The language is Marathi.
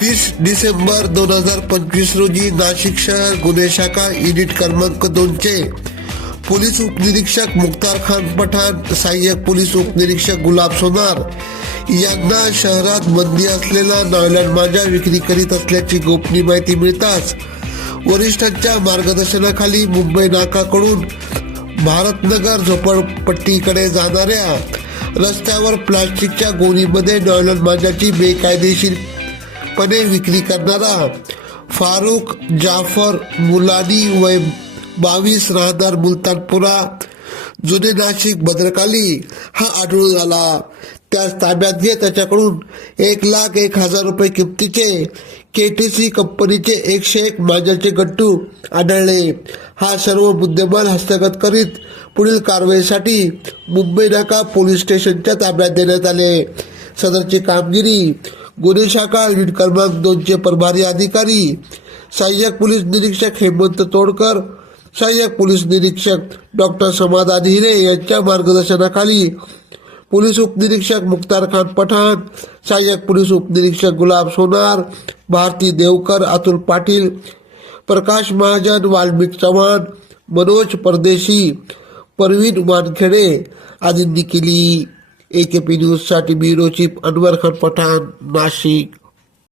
30 डिसेंबर 2025 रोजी नाशिक शहर गुन्हे शाखा युनिट क्रमांक 2चे पोलीस उपनिरीक्षक मुख्तार खान पठाण, सहाय्यक पोलीस उपनिरीक्षक गुलाब सोनार यांना शहरात बंदी असलेला नायलॉन मांजा विक्री करीत असल्याची गोपनीय माहिती मिळताच वरिष्ठांच्या मार्गदर्शनाखाली मुंबई नाकाकडून भारतनगर झोपडपट्टीकडे जाणाऱ्या रस्त्यावर प्लास्टिकच्या गोणीमध्ये नायलॉन मांजाची बेकायदेशीरपणे विक्री करणारा फारुख जाफर मुलानी वय 22 राहणार मुलतानपुरा जुने नाशिक भद्रकाली हा आढळून आला. त्यास ताब्यात घेत त्याच्याकडून 1,01,000 रुपये किमतीचे KTC कंपनीचे 101 मांजाचे गट्टू आढळले. हा सर्व मुद्देमाल हस्तगत करीत पुढील कारवाईसाठी मुंबई नाका पोलीस स्टेशनच्या ताब्यात देण्यात आले. सदरची कामगिरी गुन्हे शाखा युनिट क्रमांक 2चे प्रभारी अधिकारी सहाय्यक पोलीस निरीक्षक हेमंत तोडकर, सहाय्यक पोलीस निरीक्षक डॉक्टर समाधान हिरे यांच्या मार्गदर्शनाखाली पोलीस उपनिरीक्षक मुख्तार खान पठाण, सहाय्यक पोलीस उपनिरीक्षक गुलाब सोनार, भारती देवकर, अतुल पाटील, प्रकाश महाजन, वाल्मिक चव्हाण, मनोज परदेशी, परवीन वानखेडे आदींनी केली. AKP न्यूजसाठी ब्युरो चीफ अनवर खान पठाण, नाशिक.